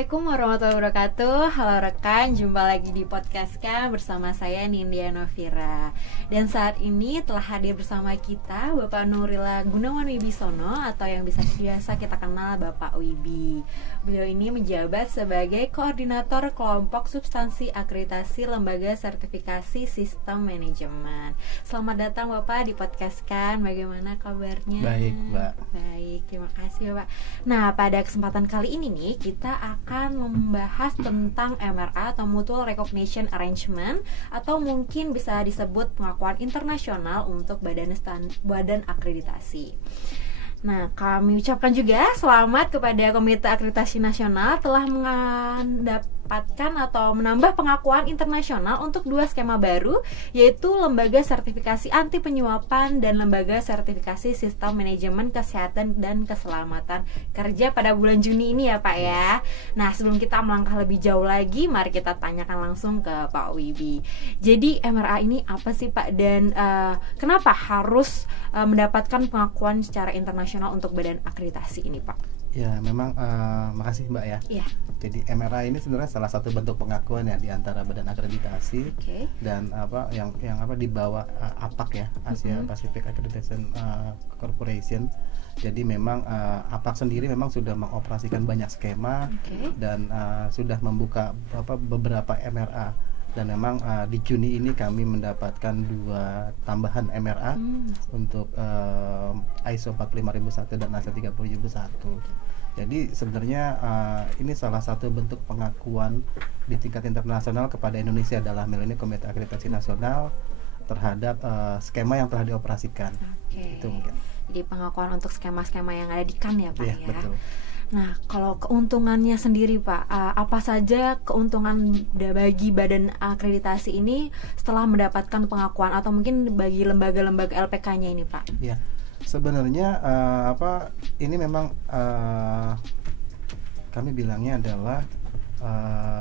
Assalamualaikum warahmatullahi wabarakatuh. Halo rekan, jumpa lagi di podcast Kan bersama saya Nindya Novira. Dan saat ini telah hadir bersama kita Bapak Nurila Gunawan Wibisono atau yang biasa kita kenal Bapak Wibi. Beliau ini menjabat sebagai Koordinator Kelompok Substansi Akreditasi Lembaga Sertifikasi Sistem Manajemen. Selamat datang Bapak di podcast Kan. Bagaimana kabarnya? Baik, Mbak. Baik, terima kasih Bapak. Nah, pada kesempatan kali ini nih kita akan membahas tentang MRA atau Mutual Recognition Arrangement, atau mungkin bisa disebut pengakuan internasional untuk badan akreditasi. Nah, kami ucapkan juga selamat kepada Komite Akreditasi Nasional telah mendapatkan atau menambah pengakuan internasional untuk 2 skema baru, yaitu Lembaga Sertifikasi Anti Penyuapan dan Lembaga Sertifikasi Sistem Manajemen Kesehatan dan Keselamatan Kerja pada bulan Juni ini ya Pak ya. Nah, sebelum kita melangkah lebih jauh lagi, mari kita tanyakan langsung ke Pak Wibi. Jadi MRA ini apa sih Pak, dan kenapa harus mendapatkan pengakuan secara internasional untuk badan akreditasi ini Pak? Ya, memang makasih Mbak ya. Iya. Jadi MRA ini sebenarnya salah satu bentuk pengakuan ya di antara badan akreditasi. Dan yang di bawah APAC ya, Asia Pacific Accreditation Corporation. Jadi memang APAC sendiri memang sudah mengoperasikan banyak skema dan sudah membuka beberapa MRA. Dan memang di Juni ini kami mendapatkan 2 tambahan MRA untuk ISO 45001 dan ASA 30001. Jadi sebenarnya ini salah satu bentuk pengakuan di tingkat internasional kepada Indonesia dalam hal ini Komite Akreditasi Nasional terhadap skema yang telah dioperasikan. Itu mungkin. Jadi pengakuan untuk skema-skema yang ada di KAN ya Pak ya. Betul. Nah, kalau keuntungannya sendiri Pak, apa saja keuntungan bagi badan akreditasi ini setelah mendapatkan pengakuan, atau mungkin bagi lembaga-lembaga LPK-nya ini Pak? Ya, sebenarnya ini memang kami bilangnya adalah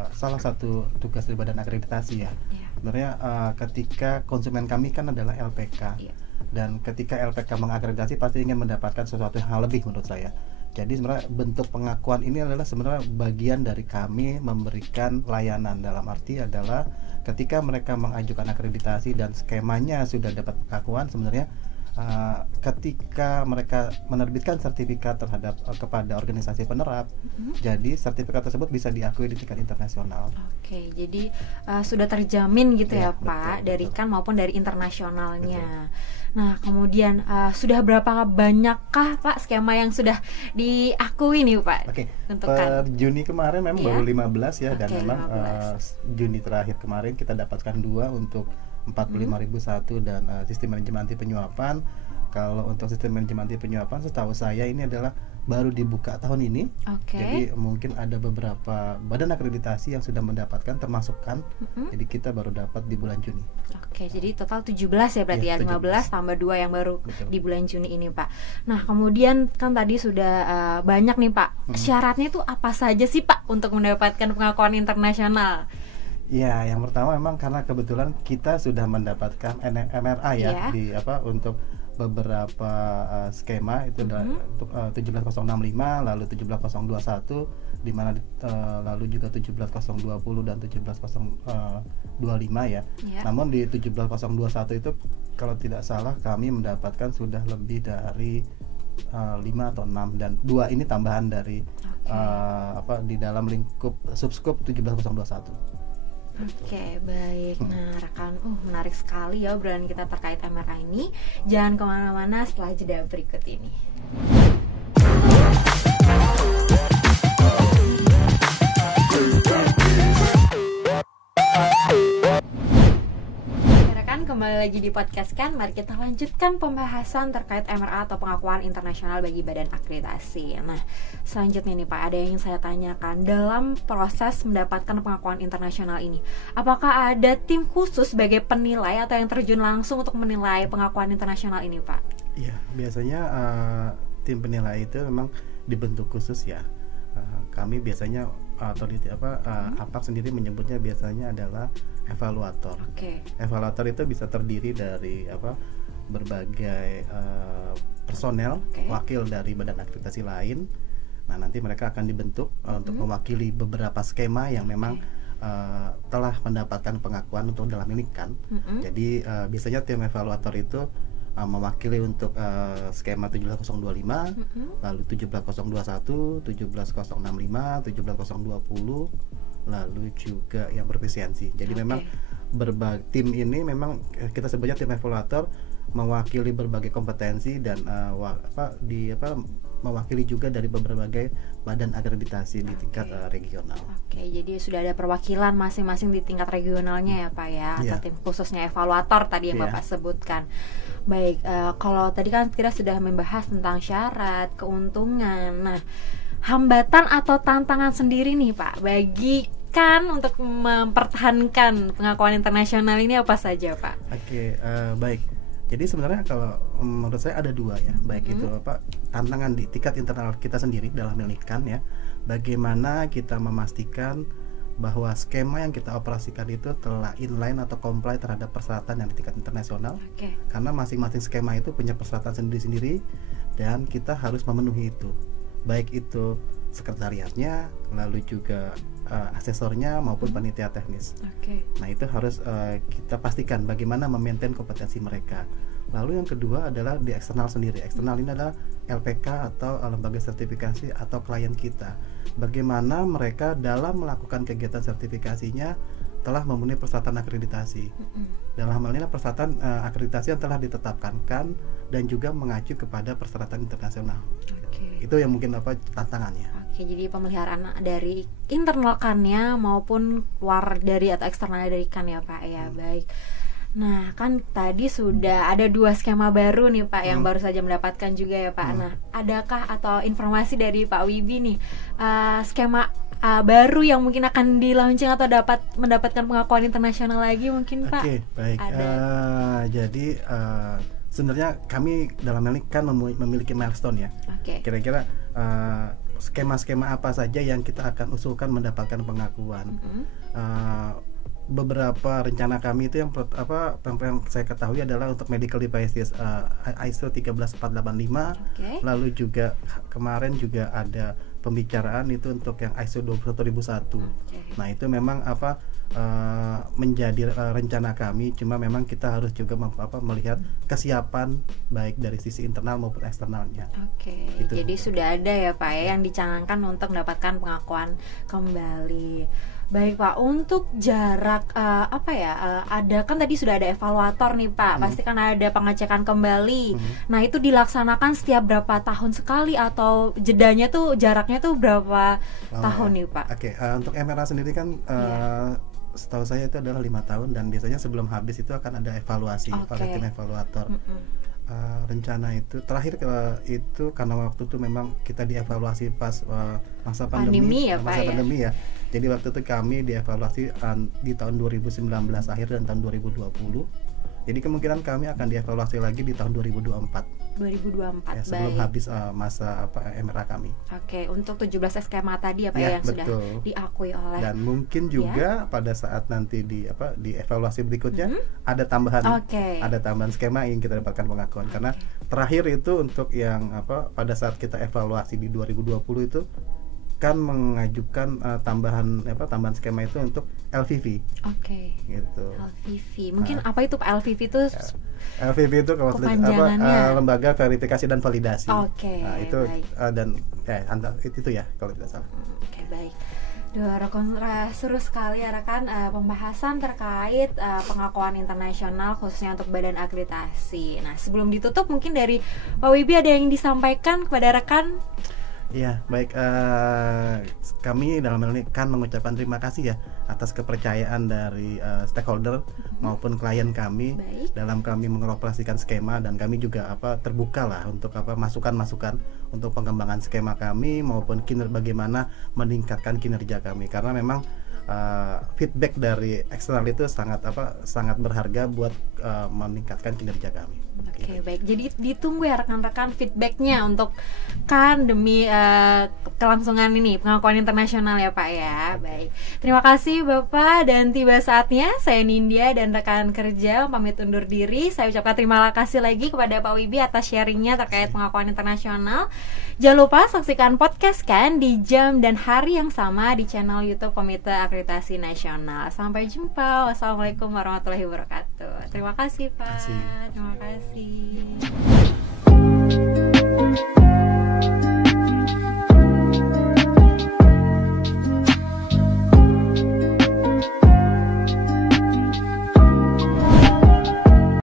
salah satu tugas dari badan akreditasi ya. Sebenarnya ketika konsumen kami kan adalah LPK, dan ketika LPK mengakreditasi pasti ingin mendapatkan sesuatu yang lebih menurut saya. Jadi sebenarnya bentuk pengakuan ini adalah sebenarnya bagian dari kami memberikan layanan, dalam arti adalah ketika mereka mengajukan akreditasi dan skemanya sudah dapat pengakuan, sebenarnya ketika mereka menerbitkan sertifikat terhadap kepada organisasi penerap, jadi sertifikat tersebut bisa diakui di tingkat internasional. Oke, jadi sudah terjamin gitu ya Pak, betul, dari KAN maupun dari internasionalnya. Nah, kemudian sudah berapa banyakkah Pak skema yang sudah diakui nih Pak? Untuk per Juni kemarin memang baru 15 ya, dan memang 15. Juni terakhir kemarin kita dapatkan 2 untuk 45001 dan sistem manajemen anti penyuapan. Kalau untuk sistem manajemen anti penyuapan setahu saya ini adalah baru dibuka tahun ini. Jadi mungkin ada beberapa badan akreditasi yang sudah mendapatkan, termasuk KAN. Jadi kita baru dapat di bulan Juni. Jadi total 17 ya berarti ya, 15 tambah 2 yang baru di bulan Juni ini Pak. Nah, kemudian kan tadi sudah banyak nih Pak. Syaratnya itu apa saja sih Pak untuk mendapatkan pengakuan internasional? Ya, yang pertama memang karena kebetulan kita sudah mendapatkan MRA ya di untuk beberapa skema itu untuk 17065, lalu 17021, di mana lalu juga 17020 dan 17025 ya. Namun di 17021 itu kalau tidak salah kami mendapatkan sudah lebih dari 5 atau 6, dan 2 ini tambahan dari di dalam lingkup subscope 17021. Baik. Nah, rekan, menarik sekali ya obrolan kita terkait MRA ini. Jangan kemana-mana setelah jeda berikut ini. Kembali lagi di podcast Kan, mari kita lanjutkan pembahasan terkait MRA atau pengakuan internasional bagi badan akreditasi. Nah, selanjutnya nih Pak, ada yang ingin saya tanyakan. Dalam proses mendapatkan pengakuan internasional ini, apakah ada tim khusus sebagai penilai atau yang terjun langsung untuk menilai pengakuan internasional ini Pak? Iya, biasanya tim penilai itu memang dibentuk khusus ya. Kami biasanya APAC sendiri menyebutnya biasanya adalah evaluator. Evaluator itu bisa terdiri dari berbagai personel wakil dari badan akreditasi lain, Nah, nanti mereka akan dibentuk untuk mewakili beberapa skema yang memang telah mendapatkan pengakuan untuk dalam ini kan. Jadi biasanya tim evaluator itu mewakili untuk skema 17025, lalu 17021, 17065, 17020, lalu juga yang berefisiensi. Jadi memang berbagai tim ini memang kita sebutnya tim evaluator mewakili berbagai kompetensi dan mewakili juga dari berbagai badan akreditasi di tingkat regional. Oke, jadi sudah ada perwakilan masing-masing di tingkat regionalnya ya Pak ya, atau tim khususnya evaluator tadi yang Bapak sebutkan. Baik, kalau tadi kan kita sudah membahas tentang syarat, keuntungan. Nah, hambatan atau tantangan sendiri nih Pak, bagi untuk mempertahankan pengakuan internasional ini apa saja Pak? Oke, baik. Jadi sebenarnya kalau menurut saya ada dua ya, baik itu tantangan di tingkat internal kita sendiri dalam menikan ya, bagaimana kita memastikan bahwa skema yang kita operasikan itu telah inline atau comply terhadap persyaratan yang di tingkat internasional. Karena masing-masing skema itu punya persyaratan sendiri-sendiri dan kita harus memenuhi itu, baik itu sekretariatnya, lalu juga asesornya maupun panitia teknis. Nah, itu harus kita pastikan bagaimana memaintain kompetensi mereka. Lalu yang kedua adalah di eksternal sendiri. Eksternal ini adalah LPK atau lembaga sertifikasi atau klien kita. Bagaimana mereka dalam melakukan kegiatan sertifikasinya telah memenuhi persyaratan akreditasi. Dalam hal ini persyaratan akreditasi yang telah ditetapkan dan juga mengacu kepada persyaratan internasional. Itu yang mungkin tantangannya. Jadi pemeliharaan dari internal kannya maupun luar dari atau eksternal dari kan ya Pak ya. Baik. Nah, kan tadi sudah ada 2 skema baru nih Pak yang baru saja mendapatkan juga ya Pak. Nah, adakah atau informasi dari Pak Wibi nih skema baru yang mungkin akan di-launching atau dapat mendapatkan pengakuan internasional lagi mungkin Pak? Oke, baik. Jadi sebenarnya kami dalam hal ini kan memiliki milestone ya. Kira-kira skema-skema apa saja yang kita akan usulkan mendapatkan pengakuan. Beberapa rencana kami itu yang saya ketahui adalah untuk medical devices ISO 13485, lalu juga kemarin juga ada pembicaraan itu untuk yang ISO 21001. Nah, itu memang menjadi rencana kami, cuma memang kita harus juga melihat kesiapan baik dari sisi internal maupun eksternalnya. Gitu. Jadi sudah ada ya Pak ya yang dicanangkan untuk mendapatkan pengakuan kembali. Baik Pak, untuk jarak ada kan tadi sudah ada evaluator nih Pak, pasti kan ada pengecekan kembali. Nah, itu dilaksanakan setiap berapa tahun sekali atau jedanya tuh jaraknya tuh berapa tahun nih Pak? Untuk MRA sendiri kan setahu saya itu adalah 5 tahun dan biasanya sebelum habis itu akan ada evaluasi oleh tim evaluator. Rencana itu terakhir itu karena waktu itu memang kita dievaluasi pas masa pandemi ya. Jadi waktu itu kami dievaluasi di tahun 2019 akhir dan tahun 2020. Jadi kemungkinan kami akan dievaluasi lagi di tahun 2024 ya, sebelum habis masa MRA kami. Untuk 17 skema tadi ya Pak yang betul. Sudah diakui oleh. Dan mungkin juga pada saat nanti di evaluasi berikutnya ada tambahan skema yang kita dapatkan pengakuan. Karena terakhir itu untuk yang pada saat kita evaluasi di 2020 itu kan mengajukan tambahan skema itu untuk LVV. Gitu. LVV. Mungkin apa itu Pak LVV itu? LVV itu kalau lembaga verifikasi dan validasi. Nah, itu dan itu ya kalau tidak salah. Baik. Rekan, seru sekali ya rekan pembahasan terkait pengakuan internasional khususnya untuk badan akreditasi. Nah, sebelum ditutup mungkin dari Pak Wibi ada yang disampaikan kepada rekan? Ya, baik. Kami dalam hal ini kan mengucapkan terima kasih ya atas kepercayaan dari stakeholder maupun klien kami dalam kami mengoperasikan skema, dan kami juga terbuka lah untuk masukan-masukan untuk pengembangan skema kami maupun bagaimana meningkatkan kinerja kami, karena memang feedback dari eksternal itu sangat berharga buat meningkatkan kinerja kami. Oke, baik. Jadi ditunggu ya rekan-rekan feedbacknya untuk kan demi kelangsungan ini pengakuan internasional ya Pak ya. Baik. Terima kasih Bapak, dan tiba saatnya saya Nindya dan rekan kerja pamit undur diri. Saya ucapkan terima kasih lagi kepada Pak Wibi atas sharingnya terkait pengakuan internasional. Jangan lupa saksikan podcast kan di jam dan hari yang sama di channel YouTube Komite Akreditasi Nasional. Sampai jumpa. Wassalamualaikum warahmatullahi wabarakatuh. Terima kasih Pak. Terima kasih.